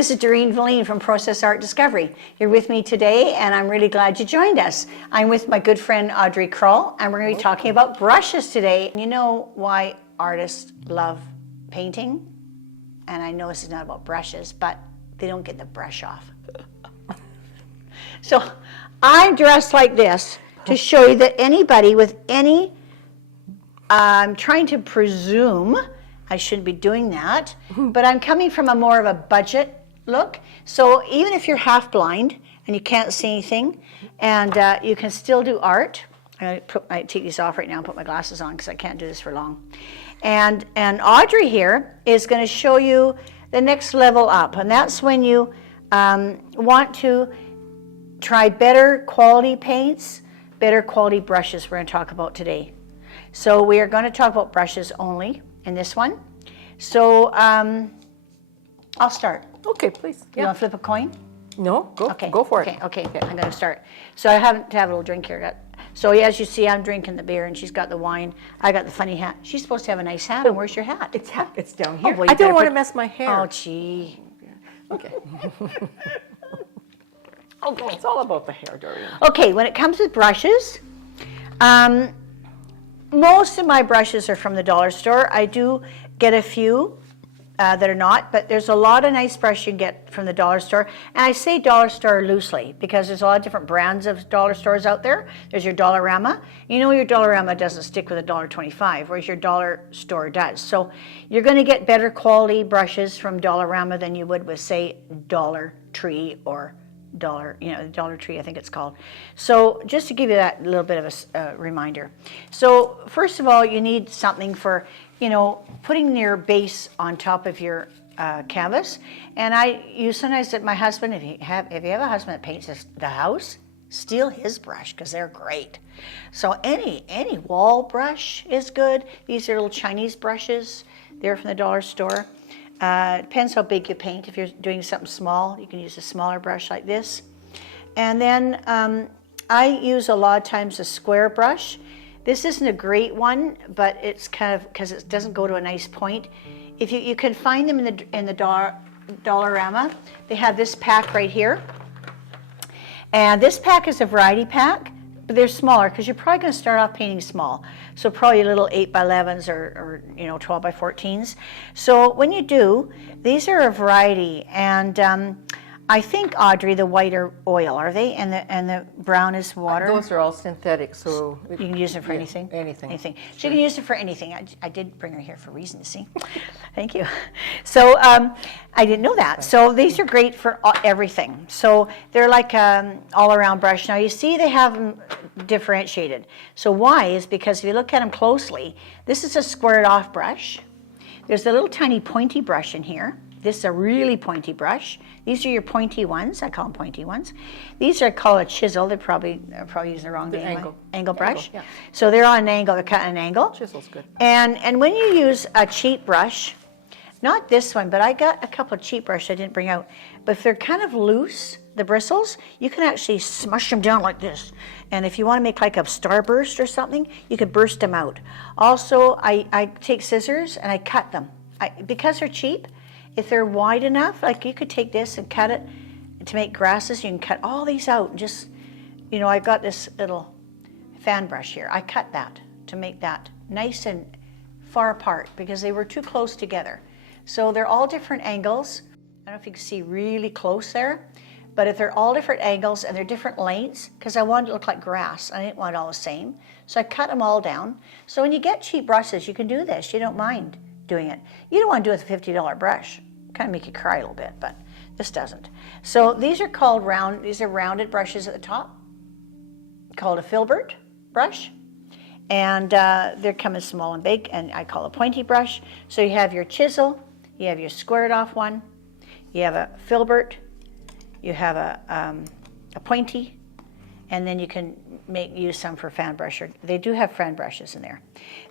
This is Doreen Velin from Process Art Discovery. You're with me today, and I'm really glad you joined us. I'm with my good friend Audrey Krol, and we're going to be talking about brushes today. You know why artists love painting? And I know this is not about brushes, but they don't get the brush off. So I'm dressed like this to show you that anybody with any, I'm trying to presume, I shouldn't be doing that, but I'm coming from a more of a budget look. So even if you're half blind and you can't see anything, and you can still do art. I take these off right now and put my glasses on because I can't do this for long. And Audrey here is going to show you the next level up, and that's when you want to try better quality paints, better quality brushes we're going to talk about today. So we are going to talk about brushes only in this one. So I'll start. Okay, please. You want to flip a coin? No, go for it. Okay, I'm going to start. So I haven't have a little drink here. So as you see, I'm drinking the beer, and she's got the wine. I got the funny hat. She's supposed to have a nice hat. And where's your hat? It's down here. Well, I don't want to mess my hair. Oh, gee. Okay. Okay, it's all about the hair, Doreen. Okay, when it comes to brushes, most of my brushes are from the dollar store. I do get a few that are not, but there's a lot of nice brush you can get from the dollar store. And I say dollar store loosely because there's a lot of different brands of dollar stores out there. There's your Dollarama. You know your Dollarama doesn't stick with $1.25, whereas your dollar store does. So you're going to get better quality brushes from Dollarama than you would with, say, Dollar Tree or Dollar Tree, I think it's called. So just to give you that little bit of a reminder. So first of all, you need something for, putting your base on top of your canvas. And I use sometimes that my husband, if you have a husband that paints the house, steal his brush because they're great. So any wall brush is good. These are little Chinese brushes. They're from the dollar store. Depends how big you paint. If you're doing something small, you can use a smaller brush like this. And then I use a lot of times a square brush. This isn't a great one, but it's kind of, because it doesn't go to a nice point. If you can find them in the Dollarama, they have this pack right here. And this pack is a variety pack, but they're smaller because you're probably going to start off painting small. So probably little 8x11s or 12x14s. So when you do, these are a variety, and I think, Audrey, the white are oil, are they? And the brown is water? Those are all synthetic, so you can use them for anything? Anything. So you can use it for anything. I did bring her here for a reason, see? Thank you. So I didn't know that. So these are great for everything. So they're like all-around brush. Now you see they have them differentiated. So why is because if you look at them closely, this is a squared off brush. There's a little tiny pointy brush in here. This is a really pointy brush. These are your pointy ones. I call them pointy ones. These are called a chisel. They're probably using the wrong name. Angle brush. Yeah. So they're on an angle. They're cut at an angle. Chisel's good. And when you use a cheap brush, not this one, but I got a couple of cheap brushes I didn't bring out. But if they're kind of loose, the bristles, you can actually smush them down like this. And if you want to make like a starburst or something, you could burst them out. Also, I take scissors and I cut them. Because they're cheap, if they're wide enough, like you could take this and cut it to make grasses. You can cut all these out and just, I've got this little fan brush here. I cut that to make that nice and far apart because they were too close together. So they're all different angles. I don't know if you can see really close there, but if they're all different angles and they're different lengths, because I wanted it to look like grass. I didn't want it all the same. So I cut them all down. So when you get cheap brushes, you can do this. You don't mind doing it. You don't want to do it with a $50 brush. Kind of make you cry a little bit, but this doesn't. So these are called these are rounded brushes at the top, called a filbert brush. And they're come in small and big, and I call a pointy brush. So you have your chisel, you have your squared off one, you have a filbert, you have a pointy, and then you can use some for fan brush. They do have fan brushes in there.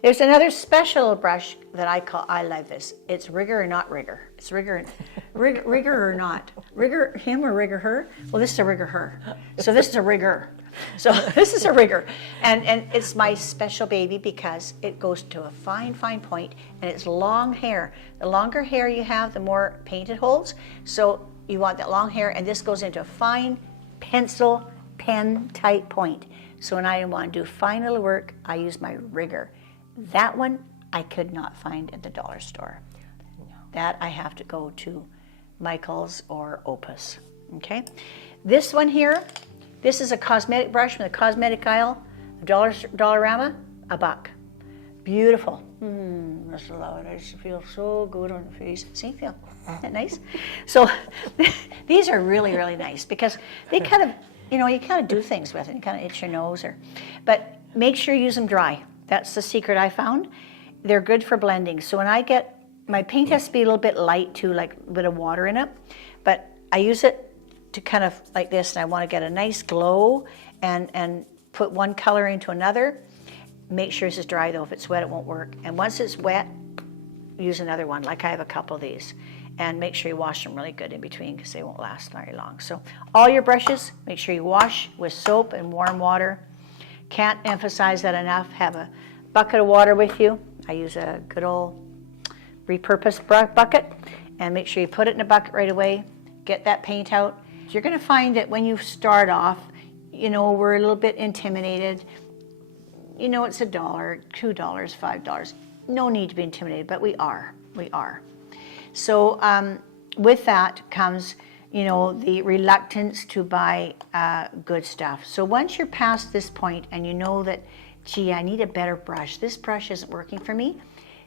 There's another special brush that I love this. It's rigger or not rigger. It's rigger or not. Rigger him or rigger her? Well, this is a rigger her. So this is a rigger. So this is a rigger. And it's my special baby because it goes to a fine, fine point, and it's long hair. The longer hair you have, the more paint it holds. So you want that long hair, and this goes into a fine pencil pen type point. So when I want to do fine little work, I use my rigger. That one I could not find at the dollar store. No. That I have to go to Michael's or Opus. Okay, this one here, this is a cosmetic brush from the cosmetic aisle, Dollarama, $1. Beautiful. I just love it. I just feel so good on the face. See, feel isn't that nice? So these are really, really nice because they kind of, you kind of do things with it. You kind of itch your nose, but make sure you use them dry. That's the secret I found. They're good for blending. So when I get, my paint has to be a little bit light too, like a bit of water in it, but I use it to kind of like this, and I want to get a nice glow and put one color into another. Make sure this is dry though. If it's wet, it won't work. And once it's wet, use another one. Like I have a couple of these. And make sure you wash them really good in between because they won't last very long. So all your brushes, make sure you wash with soap and warm water. Can't emphasize that enough. Have a bucket of water with you. I use a good old repurposed bucket. And make sure you put it in a bucket right away. Get that paint out. You're going to find that when you start off, we're a little bit intimidated. It's $1, $2, $5. No need to be intimidated, but we are. So with that comes, the reluctance to buy good stuff. So once you're past this point and you know that, gee, I need a better brush. This brush isn't working for me.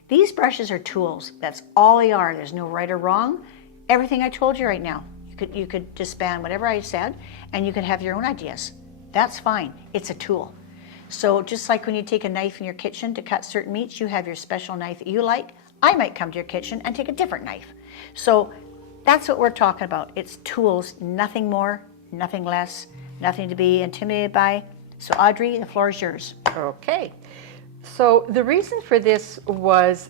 These brushes are tools. That's all they are. There's no right or wrong. Everything I told you right now, you could disband whatever I said, and you could have your own ideas. That's fine. It's a tool. So just like when you take a knife in your kitchen to cut certain meats, you have your special knife that you like. I might come to your kitchen and take a different knife. So that's what we're talking about. It's tools, nothing more, nothing less, nothing to be intimidated by. So Audrey, the floor is yours. Okay. So the reason for this was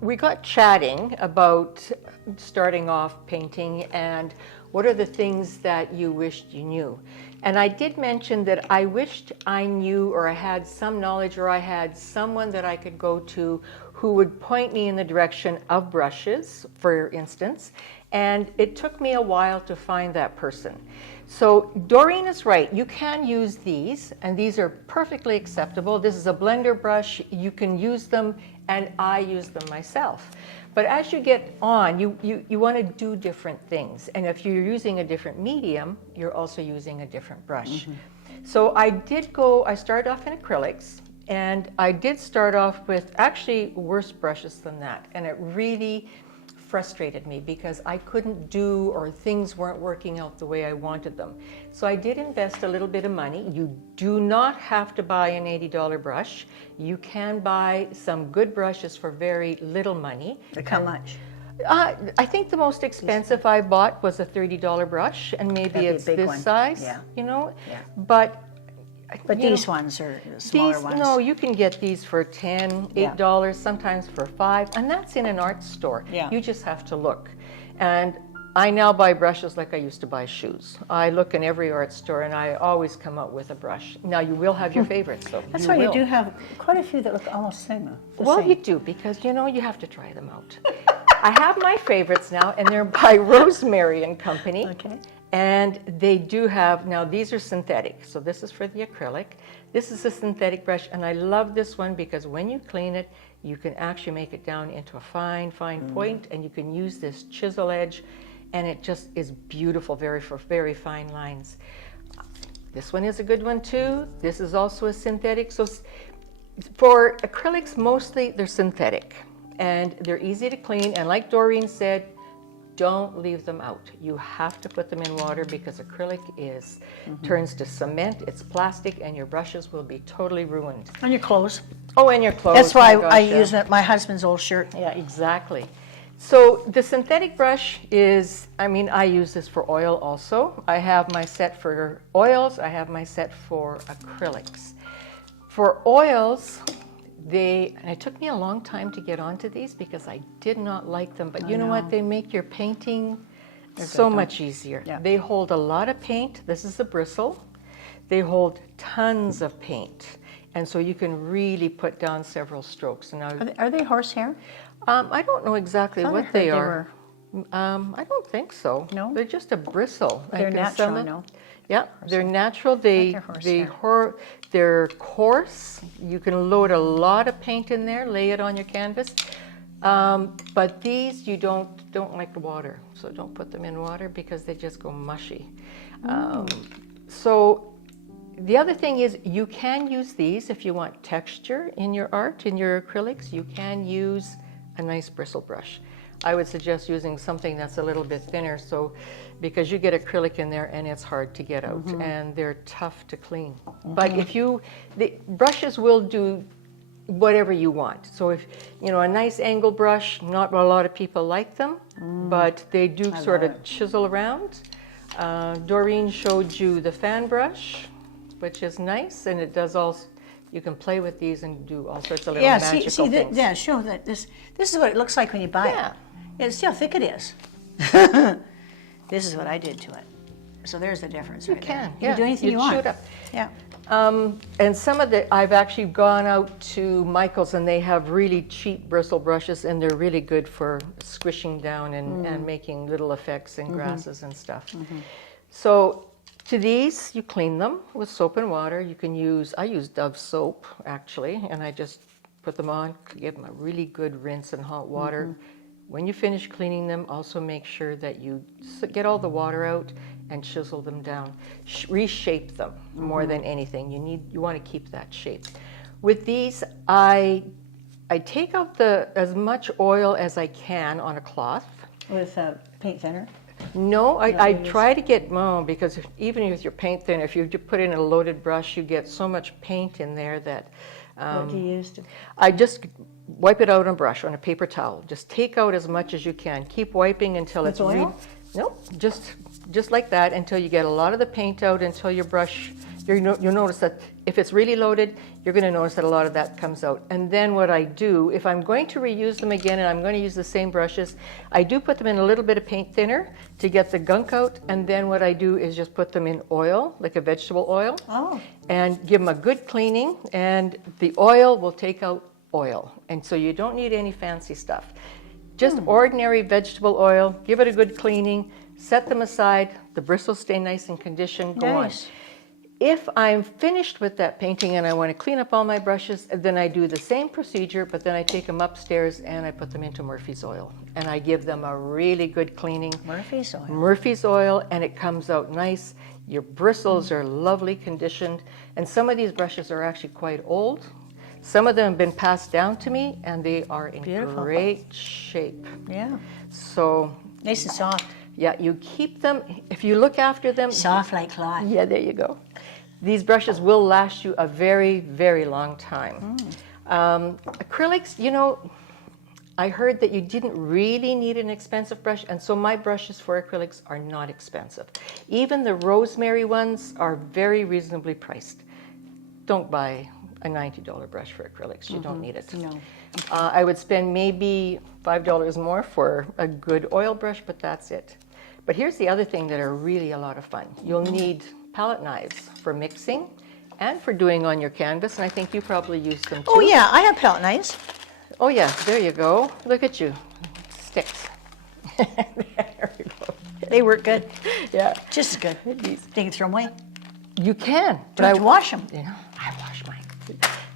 we got chatting about starting off painting and what are the things that you wished you knew. And I did mention that I wished I knew, or I had some knowledge, or I had someone that I could go to who would point me in the direction of brushes, for instance. And it took me a while to find that person. So Doreen is right. You can use these, and these are perfectly acceptable. This is a blender brush. You can use them, and I use them myself. But as you get on, you want to do different things. And if you're using a different medium, you're also using a different brush. Mm-hmm. So I started off in acrylics, and I did start off with actually worse brushes than that. And it really frustrated me because I couldn't do, or things weren't working out the way I wanted them. So I did invest a little bit of money. You do not have to buy an $80 brush. You can buy some good brushes for very little money. Like how much? I think the most expensive I bought was a $30 bruch, and maybe it's this one. Size, yeah. Yeah. But these ones are smaller ones. No, you can get these for $10, $8, sometimes for $5, and that's in an art store. Yeah. You just have to look. And I now buy brushes like I used to buy shoes. I look in every art store, and I always come out with a brush. Now, you will have your favorites, though. That's why you do have quite a few that look almost same. Well, you do, because, you have to try them out. I have my favorites now, and they're by Rosemary and Company. Okay. And they do have, now these are synthetic, so this is for the acrylic. This is a synthetic brush, and I love this one because when you clean it, you can actually make it down into a fine point, and you can use this chisel edge, and it just is beautiful, for very fine lines. This one is a good one too. This is also a synthetic. So for acrylics, mostly they're synthetic, and they're easy to clean, and like Doreen said, don't leave them out. You have to put them in water because acrylic turns to cement, it's plastic, and your brushes will be totally ruined. And your clothes. Oh, and your clothes. That's why I use my husband's old shirt. Yeah, exactly. So the synthetic brush is, I use this for oil also. I have my set for oils, I have my set for acrylics. For oils, it took me a long time to get onto these because I did not like them, but you know what? They make your painting so much easier. Yeah. They hold a lot of paint. This is the bristle. They hold tons of paint, and so you can really put down several strokes. Now, are they horsehair? I don't know exactly what they are. I don't think so. No? They're just a bristle. I They're can natural, sell I them. know. Yeah, they're natural. They're coarse. You can load a lot of paint in there, lay it on your canvas. But these you don't like the water, so don't put them in water because they just go mushy. So the other thing is you can use these if you want texture in your art, in your acrylics. You can use a nice bristle brush. I would suggest using something that's a little bit thinner, so because you get acrylic in there and it's hard to get out, and they're tough to clean. But if the brushes will do whatever you want. So if a nice angle brush, not a lot of people like them, but they do sort of chisel around. Doreen showed you the fan brush, which is nice, and it does all. You can play with these and do all sorts of little magical things. Yeah, show that this is what it looks like when you buy it. Yeah, see how thick it is. This is what I did to it. So there's the difference. You right can. there. You can do anything you want. Shoot up. Yeah. And some of I've actually gone out to Michael's and they have really cheap bristle brushes and they're really good for squishing down and making little effects in grasses and stuff. So to these, you clean them with soap and water. I use Dove soap actually, and I just put them on, give them a really good rinse in hot water. When you finish cleaning them, also make sure that you get all the water out and chisel them down. Reshape them more than anything. You want to keep that shape. With these, I take out as much oil as I can on a cloth. With paint thinner? No, I try to get, because even with your paint thinner, if you put in a loaded brush, you get so much paint in there that... What do you use? I just wipe it out on a brush, on a paper towel. Just take out as much as you can. Keep wiping until it's oil? Nope, just like that until you get a lot of the paint out, until your brush, you'll notice that if it's really loaded, you're going to notice that a lot of that comes out. And then what I do, if I'm going to reuse them again and I'm going to use the same brushes, I do put them in a little bit of paint thinner to get the gunk out. And then what I do is just put them in oil, like a vegetable oil, and give them a good cleaning. And the oil will take out oil. And so you don't need any fancy stuff. Just ordinary vegetable oil, give it a good cleaning, set them aside, the bristles stay nice and conditioned, go on. If I'm finished with that painting and I want to clean up all my brushes, then I do the same procedure, but then I take them upstairs and I put them into Murphy's oil. And I give them a really good cleaning. Murphy's oil. Murphy's oil, and it comes out nice. Your bristles are lovely conditioned. And some of these brushes are actually quite old. Some of them have been passed down to me, and they are in great shape. Yeah. So Nice and soft. yeah, you keep them, if you look after them. Soft like cloth. Yeah, there you go. These brushes will last you a very, very long time. Acrylics, I heard that you didn't really need an expensive brush, and so my brushes for acrylics are not expensive. Even the rosemary ones are very reasonably priced. Don't buy a $90 brush for acrylics. You don't need it. No. I would spend maybe $5 more for a good oil brush, but that's it. But here's the other thing that are really a lot of fun. You'll need palette knives for mixing and for doing on your canvas, and I think you probably use them too. Oh yeah, I have palette knives. Oh yeah, there you go. Look at you. Sticks. There you go. They work good. Yeah. Just as good. You can throw them away. You can. But I wash them. I wash mine.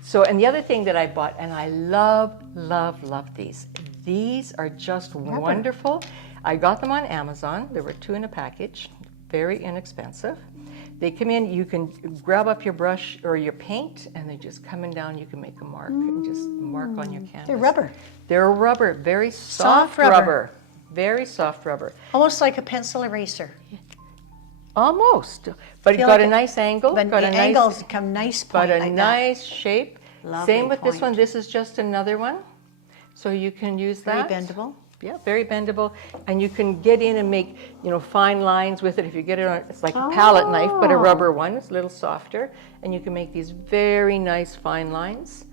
So, and the other thing that I bought, and I love, love, love these. These are just wonderful. I got them on Amazon. There were 2 in a package. Very inexpensive. They come in, you can grab up your brush or your paint, and they just come in down. You can make a mark and just mark on your canvas. They're rubber. They're rubber, very soft rubber. Very soft rubber. Almost like a pencil eraser. Almost, but it's got a nice angle. But the angles come nice point Got a like nice shape. Lovely Same with this point. one. This is just another one, so you can use that. Very bendable. Yeah, very bendable, and you can get in and make fine lines with it. If you get it on, it's like a palette knife, but a rubber one. It's a little softer, and you can make these very nice fine lines.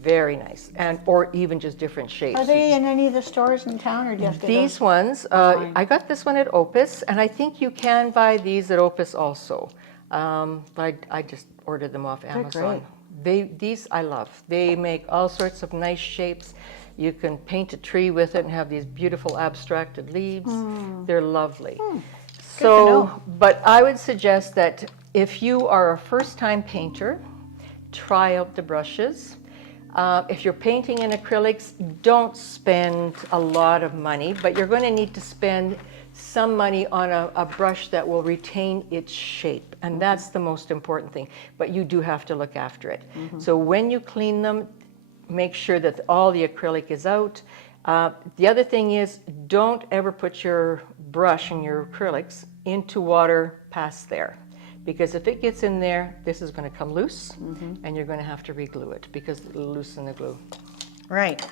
Very nice, or even just different shapes. Are they in any of the stores in town, or just these ones? I got this one at Opus, and I think you can buy these at Opus also. But I just ordered them off Amazon. They're These I love. They make all sorts of nice shapes. You can paint a tree with it and have these beautiful abstracted leaves. They're lovely. So, but I would suggest that if you are a first-time painter, try out the brushes. If you're painting in acrylics, don't spend a lot of money, but you're going to need to spend some money on a brush that will retain its shape, and that's the most important thing. But you do have to look after it. So when you clean them, make sure that all the acrylic is out. The other thing is, don't ever put your brush and your acrylics into water past there. Because if it gets in there, this is going to come loose, and you're going to have to re-glue it because it'll loosen the glue. Right.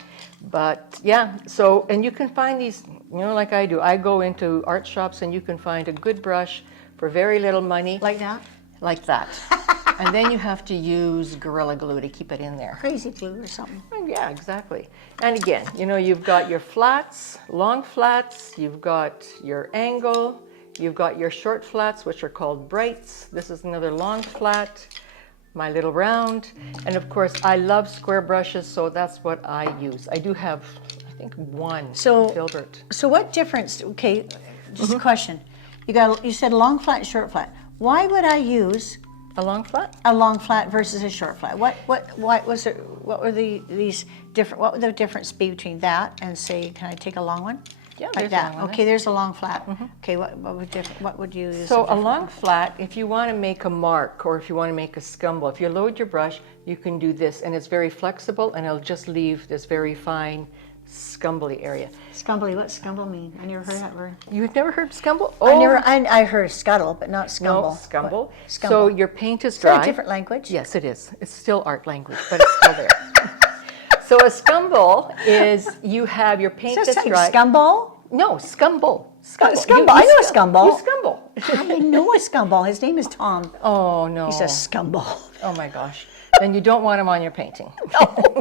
But yeah, so, and you can find these, you know, like I do. I go into art shops and you can find a good brush for very little money. Like that? Like that. And then you have to use Gorilla Glue to keep it in there. Crazy glue or something. Yeah, exactly. And again, you know, you've got your flats, long flats, you've got your angle, you've got your short flats, which are called brights. This is another long flat, my little round. And of course, I love square brushes, so that's what I use. I do have, I think, one filbert. So what difference, okay, just a question. You said long flat and short flat. Why would I use a long flat? A long flat versus a short flat. What were these different? What would the difference be between that and, say, can I take a long one? Yeah, like that. Okay, there's a long flat. Okay, what would you use? So a long flat, if you want to make a mark or if you want to make a scumble, if you load your brush, you can do this, and it's very flexible, and it'll just leave this very fine scumbly area. Scumbly, what's scumble mean? I never heard that word. You've never heard scumble? Oh, I heard scuttle, but not scumble. No, scumble. Scumble. So your paint is dry. Is that a different language? Yes, it is. It's still art language, but it's still there. So a scumble is you have your paint that's dry. Scumble? No, scumble. Scumble. I know a scumble. You scumble. I know a scumble. His name is Tom. Oh, no. He's a scumble. Oh, my gosh. Then you don't want him on your painting. No.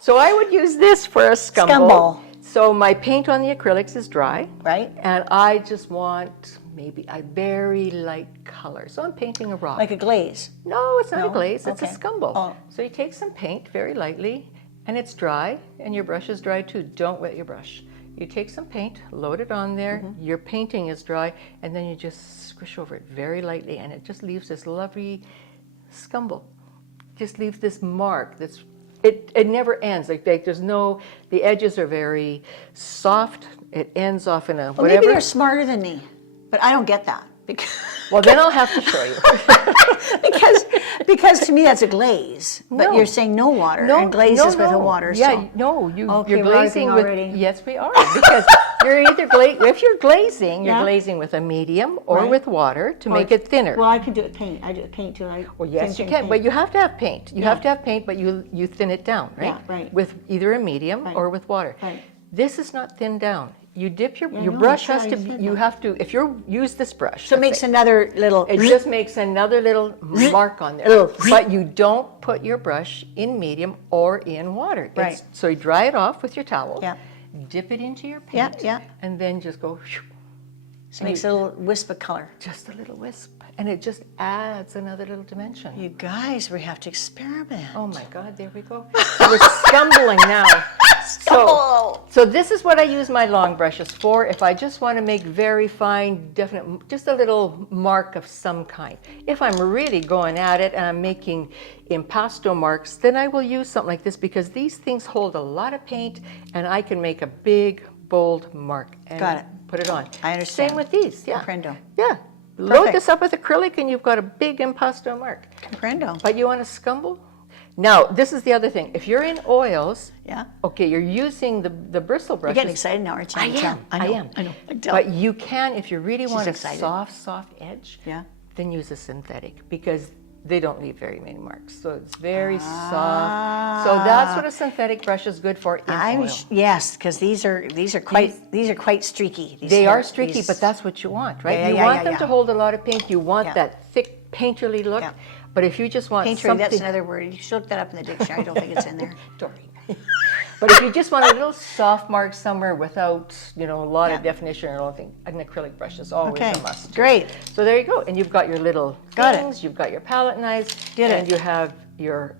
So I would use this for a scumble. So my paint on the acrylics is dry. Right. And I just want maybe a very light color. So I'm painting a rock. Like a glaze? No, it's not a glaze. It's okay. a scumble. Oh. So you take some paint very lightly, and it's dry, and your brush is dry too. Don't wet your brush. You take some paint, load it on there, your painting is dry, and then you just squish over it very lightly, and it just leaves this lovely scumble. Just leaves this mark that's, it never ends. Like there's no, the edges are very soft. It ends off in a whatever. Well, maybe you're smarter than me, but I don't get that. Well, then I'll have to show you. because to me that's a glaze. But you're saying no water, and glaze is with a water. Yeah, so. You're glazing with. already. Yes, we are, because you're either if you're glazing, you're glazing with a medium or with water to make it thinner. Well, I can do it paint. I do it paint too. Well, yes, you can, but you have to have paint. You have to have paint, but you thin it down, right? Yeah, right. With either a medium or with water. Right. This is not thinned down. You dip your brush has to. You have to. If you use this brush, So it makes another little. it just makes another little mark on there. But you don't put your brush in medium or in water. Right. So you dry it off with your towel. Yeah. Dip it into your paint. Yeah. And then just go. So it makes a little wisp of color. Just a little wisp, and it just adds another little dimension. You guys, we have to experiment. Oh my God! There we go. So we're scumbling now. So this is what I use my long brushes for. If I just want to make very fine, definite, just a little mark of some kind. If I'm really going at it and I'm making impasto marks, then I will use something like this, because these things hold a lot of paint, and I can make a big, bold mark and Got it. put it on. I understand. Same with these. Yeah. Comprendo. Yeah. Load this up with acrylic, and you've got a big impasto mark. Comprendo. But you want to scumble? Now, this is the other thing. If you're in oils, okay, you're using the bristle brushes. You're getting excited now, aren't you? I am. But you can, if you really want a soft edge, then use a synthetic, because they don't leave very many marks. So it's very soft. So that's what a synthetic brush is good for in oil. Yes, because these are quite streaky. They are streaky, but that's what you want, right? You want them to hold a lot of paint. You want that thick, painterly look. Yeah. But if you just want painterly, that's another word. You should look that up in the dictionary. I don't think it's in there. Doreen. But if you just want a little soft mark somewhere without, a lot of definition or anything, an acrylic brush is always a must. Great. So there you go. And you've got your little things. You've got your palette knives. And you have your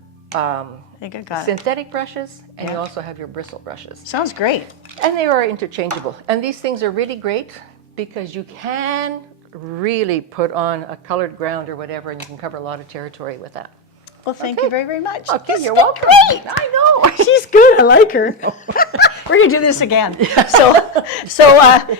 I think I got it. synthetic brushes, and you Yeah. also have your bristle brushes. Sounds great. And they are interchangeable. And these things are really great because you can really put on a colored ground or whatever, and you can cover a lot of territory with that. Well, thank Okay. you very, very much. Okay, This you're is welcome. Great. I know. She's good. I like her. We're gonna do this again. So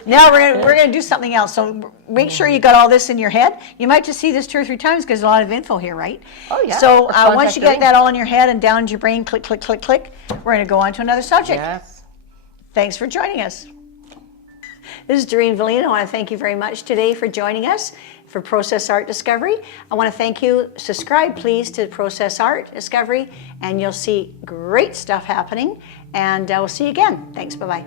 now we're gonna do something else. So make sure you got all this in your head. You might just see this 2 or 3 times because there's a lot of info here, right? Oh, yeah. So Or contact once you get Doreen. that all in your head and down into your brain, click, click, click, click. We're gonna go on to another subject. Yes. Thanks for joining us. This is Doreen Velin. I want to thank you very much today for joining us for Process Art Discovery. I want to thank you. Subscribe, please, to Process Art Discovery, and you'll see great stuff happening. And we'll see you again. Thanks. Bye-bye.